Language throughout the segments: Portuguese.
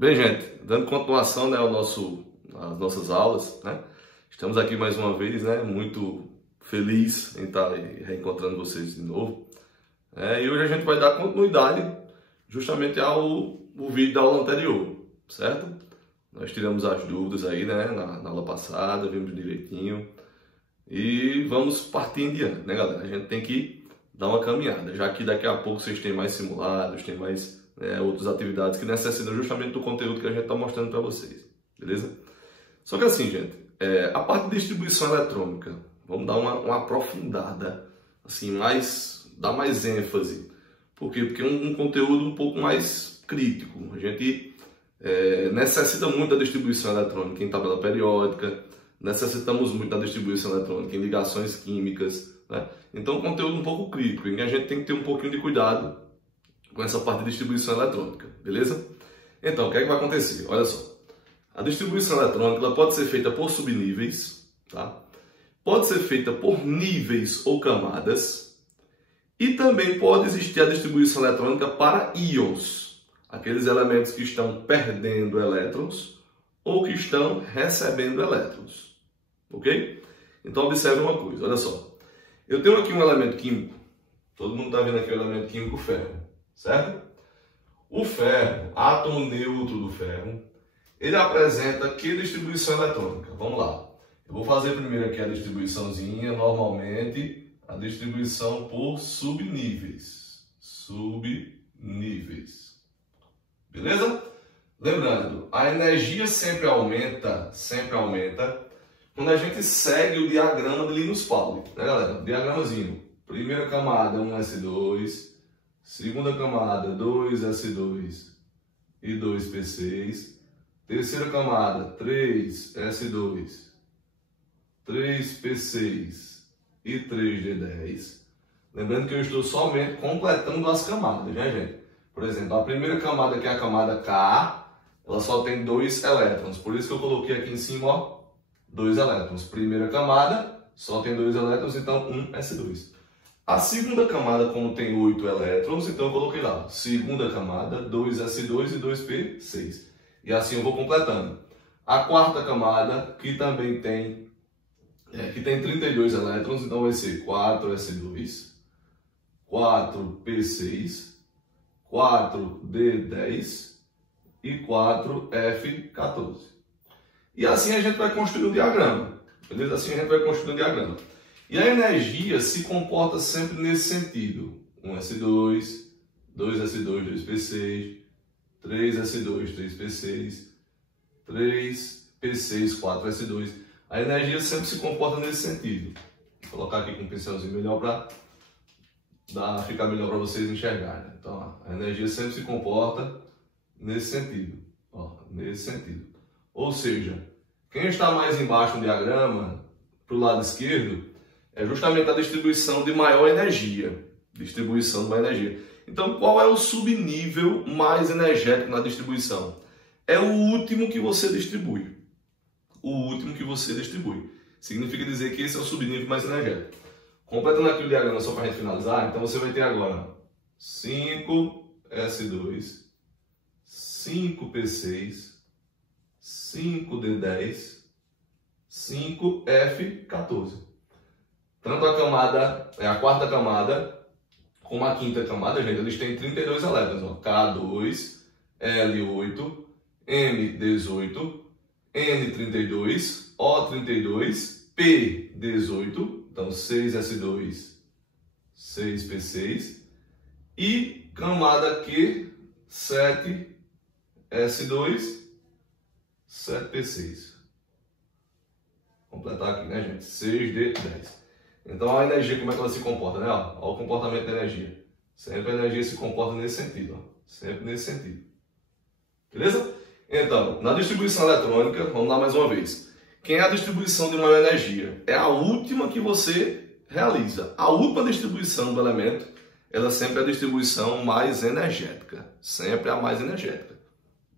Bem, gente, dando continuação, né, às nossas aulas, né? Estamos aqui mais uma vez, né? Muito feliz em estar reencontrando vocês de novo. E hoje a gente vai dar continuidade justamente ao vídeo da aula anterior, certo? Nós tiramos as dúvidas aí, né, na aula passada, vimos direitinho e vamos partir em diante, né, galera? A gente tem que dar uma caminhada, já que daqui a pouco vocês têm mais simulados, tem mais outras atividades que necessitam justamente do conteúdo que a gente está mostrando para vocês, beleza? Só que assim, gente, a parte de distribuição eletrônica, vamos dar uma aprofundada, assim, dar mais ênfase. Por quê? Porque é um conteúdo um pouco mais crítico. A gente necessita muito da distribuição eletrônica em tabela periódica, necessitamos muito da distribuição eletrônica em ligações químicas, né? Então, um conteúdo um pouco crítico, em que a gente tem que ter um pouquinho de cuidado com essa parte de distribuição eletrônica, beleza? Então, o que é que vai acontecer? Olha só, a distribuição eletrônica ela pode ser feita por subníveis, tá? Pode ser feita por níveis ou camadas, e também pode existir a distribuição eletrônica para íons, aqueles elementos que estão perdendo elétrons ou que estão recebendo elétrons, ok? Então, observe uma coisa, olha só. Eu tenho aqui um elemento químico, todo mundo está vendo aqui o elemento químico ferro, certo? O ferro, átomo neutro do ferro, ele apresenta que distribuição eletrônica? Vamos lá. Eu vou fazer primeiro aqui a distribuiçãozinha, normalmente a distribuição por subníveis. Subníveis. Beleza? Lembrando, a energia sempre aumenta quando a gente segue o diagrama de Linus Pauling, né, galera? Diagramazinho. Primeira camada, 1s2. Segunda camada, 2s2 e 2p6. Terceira camada, 3s2, 3p6 e 3d10. Lembrando que eu estou somente completando as camadas, né, gente? Por exemplo, a primeira camada, que é a camada K, ela só tem 2 elétrons. Por isso que eu coloquei aqui em cima, ó, 2 elétrons. Primeira camada, só tem 2 elétrons, então 1s2. A segunda camada, como tem 8 elétrons, então eu coloquei lá, segunda camada, 2s2 e 2p6. E assim eu vou completando. A quarta camada, que também tem, 32 elétrons, então vai ser 4s2, 4p6, 4d10 e 4f14. E assim a gente vai construir o diagrama, beleza? Assim a gente vai construir o diagrama. E a energia se comporta sempre nesse sentido. 1s2, 2s2, 2p6, 3s2, 3p6, 3p6, 4s2. A energia sempre se comporta nesse sentido. Vou colocar aqui com um pincelzinho melhor para ficar melhor para vocês enxergarem. Então, ó, a energia sempre se comporta nesse sentido. Ó, nesse sentido. Ou seja, quem está mais embaixo no diagrama, para o lado esquerdo, é justamente a distribuição de maior energia. Distribuição de maior energia. Então, qual é o subnível mais energético na distribuição? É o último que você distribui. O último que você distribui. Significa dizer que esse é o subnível mais energético. Completando aqui o diagrama só para a gente finalizar, então você vai ter agora 5s2, 5p6, 5d10, 5f14. Tanto a camada, a quarta camada, como a quinta camada, gente, eles têm 32 elétrons, ó. K2, L8, M18, N32, O32, P18, então 6s2, 6p6, e camada Q, 7s2, 7p6. Completar aqui, né, gente? 6d10. Então, a energia, como é que ela se comporta, né? Olha o comportamento da energia. Sempre a energia se comporta nesse sentido, ó. Sempre nesse sentido. Beleza? Então, na distribuição eletrônica, vamos lá mais uma vez. Quem é a distribuição de maior energia? É a última que você realiza. A última distribuição do elemento, ela sempre é a distribuição mais energética. Sempre a mais energética.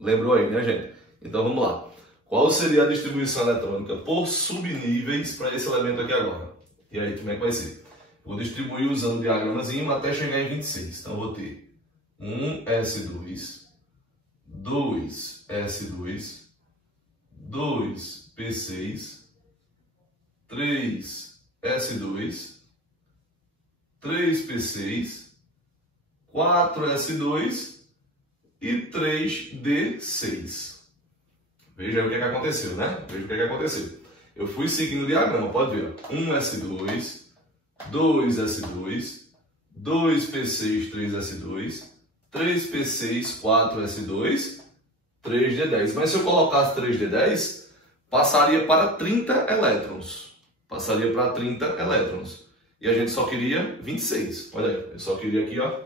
Lembrou aí, né, gente? Então, vamos lá. Qual seria a distribuição eletrônica por subníveis para esse elemento aqui agora? E aí, como é que vai ser? Vou distribuir usando o diagramazinho até chegar em 26. Então, vou ter 1s2, 2s2, 2p6, 3s2, 3p6, 4s2 e 3d6. Veja aí o que aconteceu, né? Veja o que aconteceu. Eu fui seguindo o diagrama, pode ver. 1s2, 2s2, 2p6, 3s2, 3p6, 4s2, 3d10. Mas se eu colocasse 3d10, passaria para 30 elétrons. Passaria para 30 elétrons. E a gente só queria 26. Olha aí, eu só queria aqui, ó,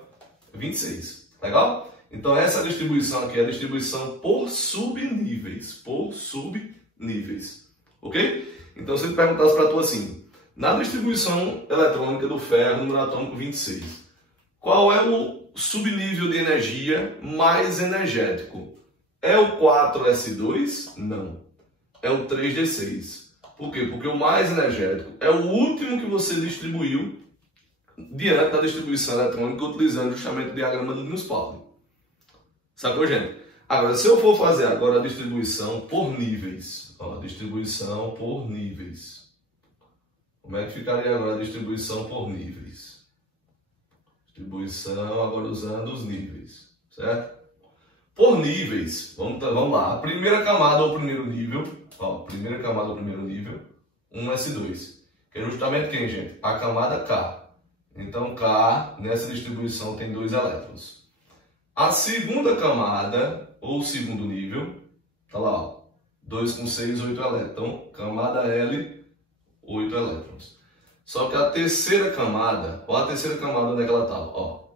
26. Legal? Então essa distribuição aqui é a distribuição por subníveis. Por subníveis. Ok? Então se eu perguntasse para tu assim, na distribuição eletrônica do ferro, número atômico 26, qual é o subnível de energia mais energético? É o 4s2? Não. É o 3d6. Por quê? Porque o mais energético é o último que você distribuiu diante da distribuição eletrônica utilizando justamente o diagrama do Linus Pauling. Sacou, gente? Agora, se eu for fazer agora a distribuição por níveis, ó, distribuição por níveis. Como é que ficaria agora a distribuição por níveis? Distribuição agora usando os níveis, certo? Por níveis, vamos lá. A primeira camada ou primeiro nível, ó, primeira camada ou primeiro nível, 1s2. Que é justamente quem, gente? A camada K. Então, K, nessa distribuição, tem 2 elétrons. A segunda camada, ou segundo nível, tá lá, ó, 2 com 6, 8 elétrons. Então, camada L, 8 elétrons. Só que a terceira camada, ó, a terceira camada, onde é que ela tá? Ó,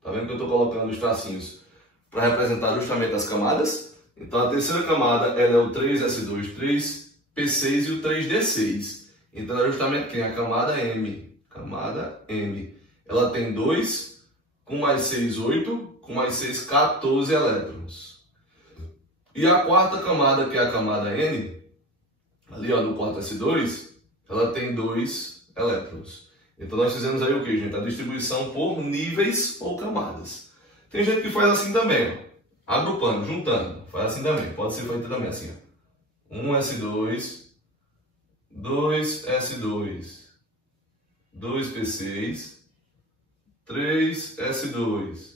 tá vendo que eu tô colocando os tracinhos para representar justamente as camadas? Então, a terceira camada, ela é o 3s2, 3p6 e o 3d6. Então, é justamente quem? A camada M. Camada M. Ela tem 2, com mais 6, 8, com mais 6, 14 elétrons. E a quarta camada, que é a camada N, ali ó, no 4s2, ela tem 2 elétrons. Então nós fizemos aí o que, gente? A distribuição por níveis ou camadas. Tem gente que faz assim também, ó, agrupando, juntando. Faz assim também, pode ser feito também assim, ó. 1s2, 2s2, 2p6, 3s2,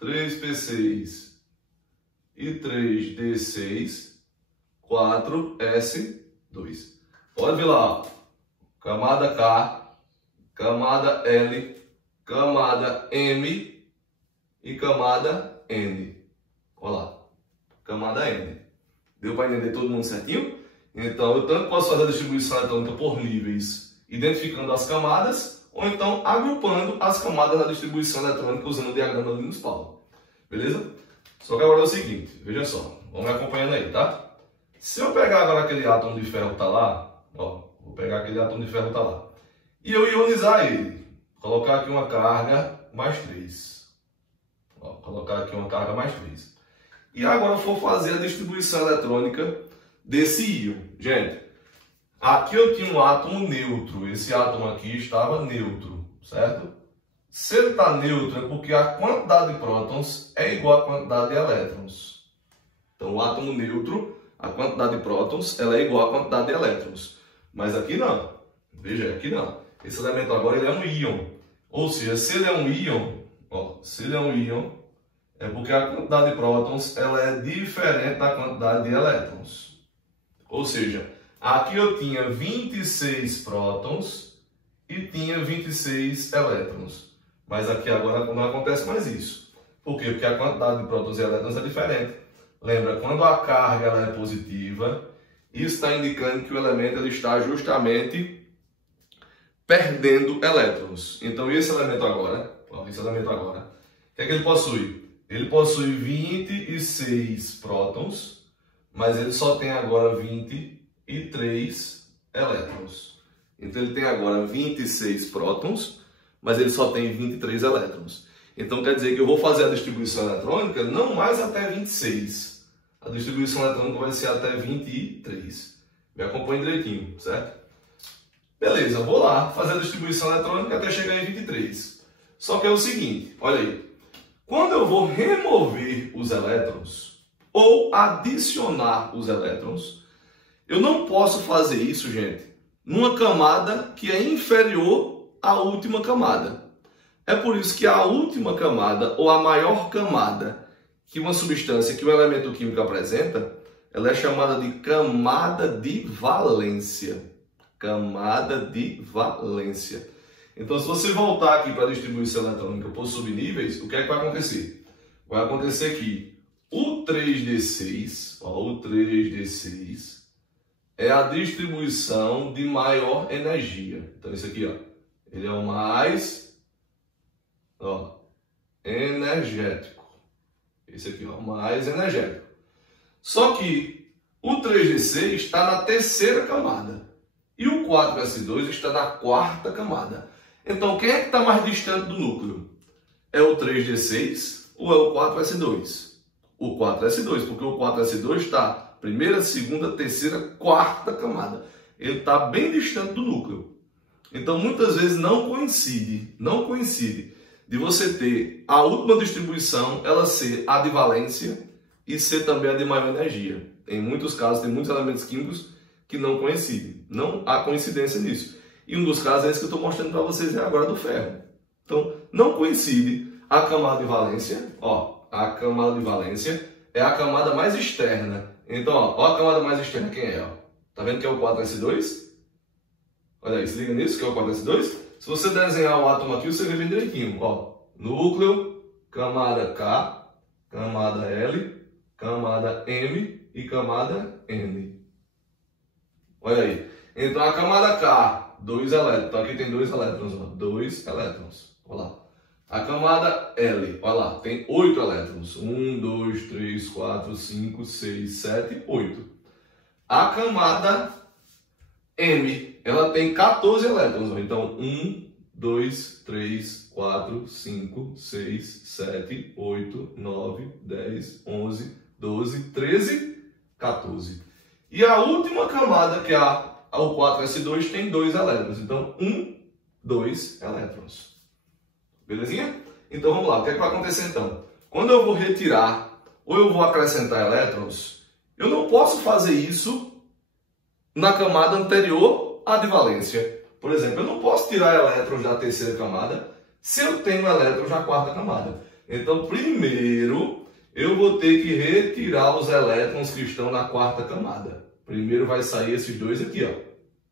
3p6 e 3d6, 4s2. Pode ver lá, ó. Camada K, camada L, camada M e camada N. Olha lá, camada N. Deu para entender todo mundo certinho? Então, eu tanto posso fazer a distribuição eletrônica por níveis, identificando as camadas, ou então agrupando as camadas da distribuição eletrônica usando o diagrama do Linus Pauling. Beleza? Só que agora é o seguinte, veja só, vamos me acompanhando aí, tá? Se eu pegar agora aquele átomo de ferro que tá lá, ó, vou pegar aquele átomo de ferro que tá lá, e eu ionizar ele, colocar aqui uma carga mais 3. Ó, colocar aqui uma carga mais 3. E agora eu for fazer a distribuição eletrônica desse íon. Gente, aqui eu tinha um átomo neutro, esse átomo aqui estava neutro, certo? Se ele está neutro é porque a quantidade de prótons é igual à quantidade de elétrons. Então o átomo neutro, a quantidade de prótons, ela é igual à quantidade de elétrons. Mas aqui não. Veja, aqui não. Esse elemento agora ele é um íon. Ou seja, se ele é um íon, ó, se ele é um íon, é porque a quantidade de prótons ela é diferente da quantidade de elétrons. Ou seja, aqui eu tinha 26 prótons e tinha 26 elétrons. Mas aqui agora não acontece mais isso. Por quê? Porque a quantidade de prótons e elétrons é diferente. Lembra, quando a carga ela é positiva, isso está indicando que o elemento ele está justamente perdendo elétrons. Então esse elemento agora, ó, o que é que ele possui? Ele possui 26 prótons, mas ele só tem agora 23 elétrons. Então ele tem agora 26 prótons, mas ele só tem 23 elétrons. Então quer dizer que eu vou fazer a distribuição eletrônica não mais até 26. A distribuição eletrônica vai ser até 23. Me acompanhe direitinho, certo? Beleza, eu vou lá fazer a distribuição eletrônica até chegar em 23. Só que é o seguinte, olha aí. Quando eu vou remover os elétrons ou adicionar os elétrons, eu não posso fazer isso, gente, numa camada que é inferior à última camada. É por isso que a última camada, ou a maior camada que uma substância, que um elemento químico apresenta, ela é chamada de camada de valência. Camada de valência. Então, se você voltar aqui para a distribuição eletrônica por subníveis, o que é que vai acontecer? Vai acontecer que o 3d6, ó, o 3d6 é a distribuição de maior energia. Então, isso aqui, ó, ele é o mais, ó, energético. Esse aqui, ó, o mais energético. Só que o 3d6 está na terceira camada e o 4s2 está na quarta camada. Então, quem é que está mais distante do núcleo? É o 3d6 ou é o 4s2? O 4s2, porque o 4s2 está primeira, segunda, terceira, quarta camada. Ele está bem distante do núcleo. Então, muitas vezes não coincide de você ter a última distribuição, ela ser a de valência e ser também a de maior energia. Em muitos casos, tem muitos elementos químicos que não coincidem. Não há coincidência nisso. E um dos casos é esse que eu estou mostrando para vocês agora do ferro. Então, não coincide a camada de valência. Ó, a camada de valência é a camada mais externa. Então, ó a camada mais externa quem é? Ó. Tá vendo que é o 4s2? Olha aí, se liga nisso, que é o 4s2. Se você desenhar o átomo aqui, você vê bem direitinho. Ó, núcleo, camada K, camada L, camada M e camada N. Olha aí. Então, a camada K, 2 elétrons. Então, aqui tem 2 elétrons, ó. 2 elétrons. Olha lá. A camada L, olha lá, tem 8 elétrons. 1, 2, 3, 4, 5, 6, 7, 8. A camada M, ela tem 14 elétrons. Então, 1, 2, 3, 4, 5, 6, 7, 8, 9, 10, 11, 12, 13, 14. E a última camada, que é o 4s2, tem 2 elétrons. Então, 1, 2 elétrons. Belezinha? Então, vamos lá. O que é que vai acontecer, então? Quando eu vou retirar ou eu vou acrescentar elétrons, eu não posso fazer isso na camada anterior à de valência. Por exemplo, eu não posso tirar elétrons da terceira camada se eu tenho elétrons na quarta camada. Então, primeiro, eu vou ter que retirar os elétrons que estão na quarta camada. Primeiro vai sair esses dois aqui, ó.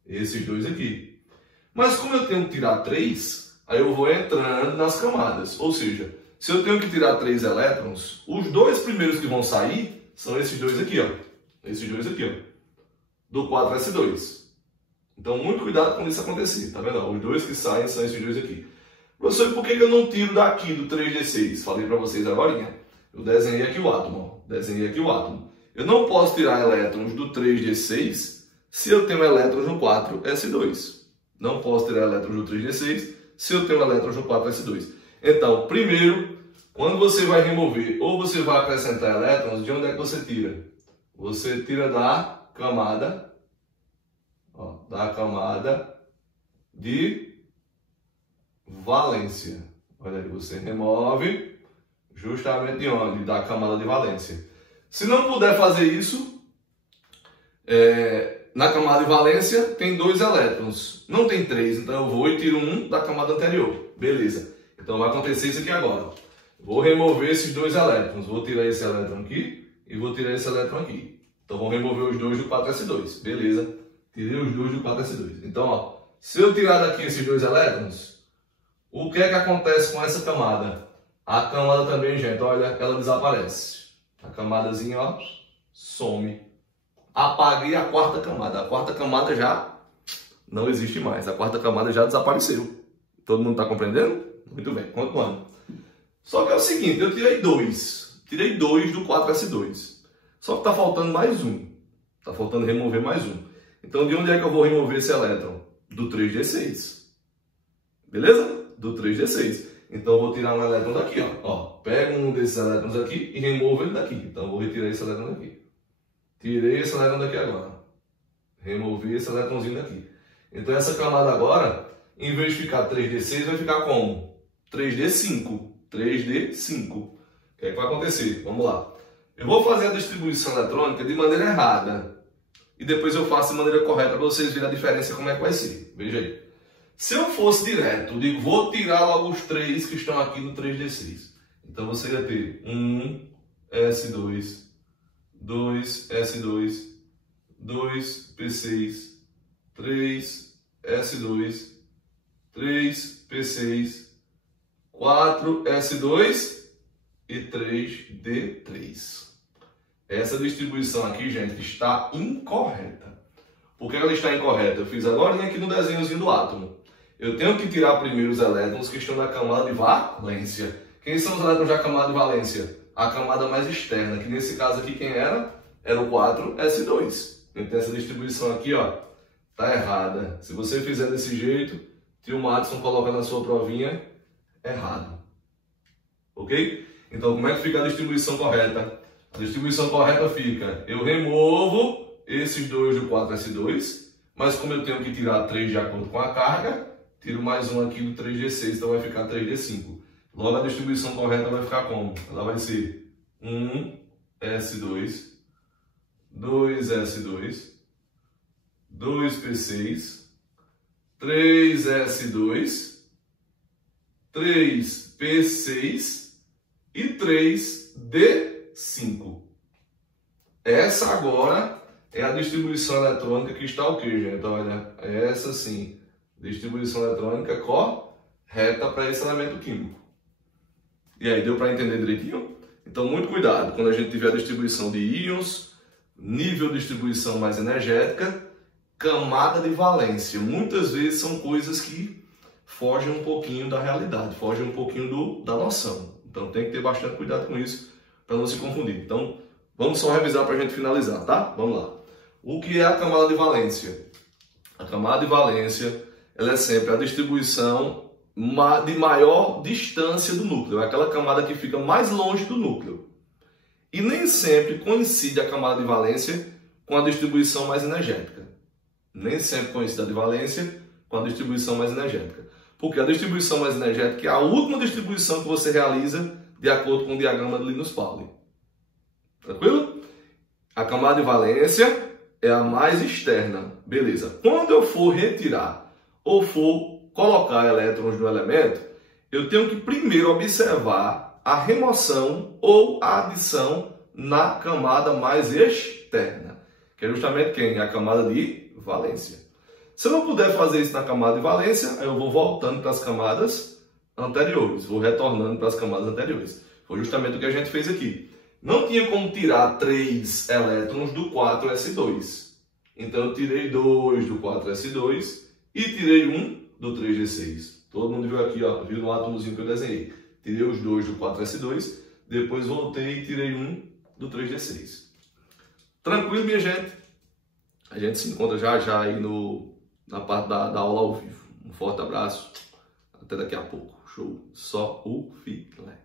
Esses dois aqui. Mas como eu tenho que tirar 3, aí eu vou entrando nas camadas. Ou seja, se eu tenho que tirar 3 elétrons, os dois primeiros que vão sair são esses dois aqui, ó. Esses dois aqui, ó. Do 4s2. Então, muito cuidado quando isso acontecer. Tá vendo? Os dois que saem são esses dois aqui. Professor, por que eu não tiro daqui do 3d6? Falei para vocês agora. Eu desenhei aqui o átomo. Ó. Desenhei aqui o átomo. Eu não posso tirar elétrons do 3d6 se eu tenho elétrons no 4s2. Não posso tirar elétrons do 3d6 se eu tenho elétrons no 4s2. Então, primeiro, quando você vai remover ou você vai acrescentar elétrons, de onde é que você tira? Você tira da camada, ó, da camada de valência. Olha aí, você remove justamente de onde? Da camada de valência. Se não puder fazer isso, na camada de valência tem 2 elétrons, não tem 3, então eu vou e tiro um da camada anterior. Beleza. Então vai acontecer isso aqui agora. Vou remover esses 2 elétrons, vou tirar esse elétron aqui e vou tirar esse elétron aqui. Então, vou remover os 2 do 4s2. Beleza. Tirei os 2 do 4s2. Então, ó, se eu tirar daqui esses 2 elétrons, o que é que acontece com essa camada? A camada também, gente, olha, ela desaparece. A camadazinha, ó, some. Apaguei a quarta camada. A quarta camada já não existe mais. A quarta camada já desapareceu. Todo mundo está compreendendo? Muito bem. Continuando. Só que é o seguinte, eu tirei 2. Tirei 2 do 4s2. Só que está faltando mais um. Está faltando remover mais um. Então, de onde é que eu vou remover esse elétron? Do 3d6. Beleza? Do 3d6. Então, eu vou tirar um elétron daqui, ó. Pego um desses elétrons aqui e removo ele daqui. Então, eu vou retirar esse elétron daqui. Tirei esse elétron daqui agora. Removi esse elétronzinho daqui. Então, essa camada agora, em vez de ficar 3d6, vai ficar como? 3d5. 3D5. O que é que vai acontecer? Vamos lá. Eu vou fazer a distribuição eletrônica de maneira errada e depois eu faço de maneira correta para vocês verem a diferença como é que vai ser. Veja aí. Se eu fosse direto, digo, vou tirar logo os 3 que estão aqui no 3D6. Então você ia ter 1S2, 2S2, 2P6, 3S2, 3P6, 4S2 e 3D3. Essa distribuição aqui, gente, está incorreta. Por que ela está incorreta? Eu fiz agora aqui no desenhozinho do átomo. Eu tenho que tirar primeiro os elétrons que estão na camada de valência. Quem são os elétrons da camada de valência? A camada mais externa, que nesse caso aqui quem era? Era o 4S2. Então essa distribuição aqui, ó, tá errada. Se você fizer desse jeito, tio Madison coloca na sua provinha errado. Ok? Então como é que fica a distribuição correta? A distribuição correta fica, eu removo esses dois do 4S2, mas como eu tenho que tirar 3 de acordo com a carga, tiro mais um aqui do 3D6, então vai ficar 3D5. Logo a distribuição correta vai ficar como? Ela vai ser 1S2, 2S2, 2P6, 3S2, 3P6 e 3D5. Essa agora é a distribuição eletrônica que está o quê, gente? Olha, essa sim, distribuição eletrônica correta para esse elemento químico. E aí, deu para entender direitinho? Então, muito cuidado quando a gente tiver a distribuição de íons, nível de distribuição mais energética, camada de valência. Muitas vezes são coisas que fogem um pouquinho da realidade, fogem um pouquinho da noção. Então, tem que ter bastante cuidado com isso para não se confundir. Então, vamos só revisar para a gente finalizar, tá? Vamos lá. O que é a camada de valência? A camada de valência, ela é sempre a distribuição de maior distância do núcleo, é aquela camada que fica mais longe do núcleo. E nem sempre coincide a camada de valência com a distribuição mais energética. Nem sempre coincide a de valência com a distribuição mais energética. Porque a distribuição mais energética é a última distribuição que você realiza de acordo com o diagrama de Linus Pauling. Tranquilo? A camada de valência é a mais externa. Beleza. Quando eu for retirar ou for colocar elétrons no elemento, eu tenho que primeiro observar a remoção ou a adição na camada mais externa, que é justamente quem? A camada de valência. Se eu não puder fazer isso na camada de valência, eu vou voltando para as camadas anteriores, vou retornando para as camadas anteriores. Foi justamente o que a gente fez aqui. Não tinha como tirar 3 elétrons do 4S2. Então eu tirei 2 do 4S2 e tirei 1 do 3D6. Todo mundo viu aqui, ó, viu no átomozinho que eu desenhei. Tirei os 2 do 4S2, depois voltei e tirei 1 do 3D6. Tranquilo, minha gente? A gente se encontra já já aí na parte da aula ao vivo. Um forte abraço. Até daqui a pouco. Show. Só o filé.